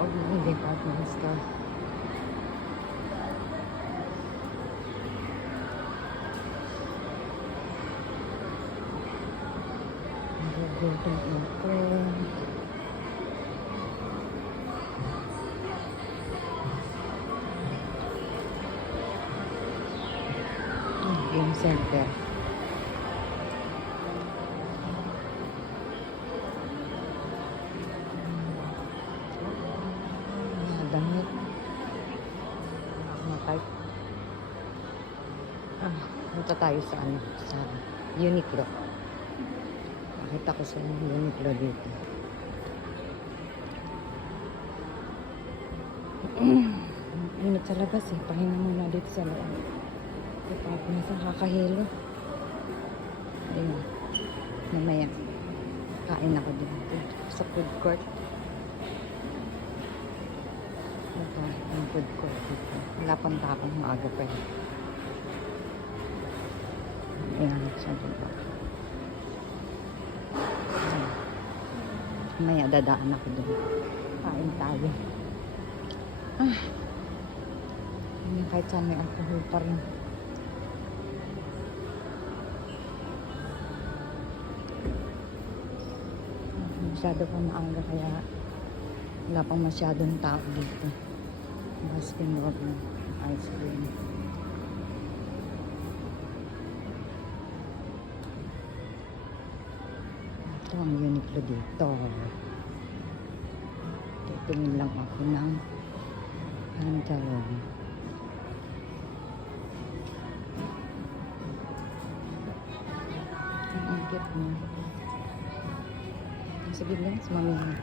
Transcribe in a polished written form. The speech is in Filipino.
loob ng department store. Nagugutom ako. Game center. Damit. Type. Punta tayo sa sa Uniqlo. Nakita ko sa Uniqlo dito. Init sa labas eh. Pahinga muna dito sa loob. Kapag nasa kakahilo. Ayun. Mamaya. Kain ako dito. Sa food court. Ito, yung food court dito. Wala pang tapang maaga pa yun. Ayan, siya dito. Maya dadaan ako dun. Kain tayo. Kahit saan may alcohol pa rin. Masyado pa maaga kaya wala pang masyadong tao dito. Baskin Robbins ice cream. Ito ang Uniqlo dito. Titingin lang ako ng pantalon. Ang cute mo. Sige lang, mamaya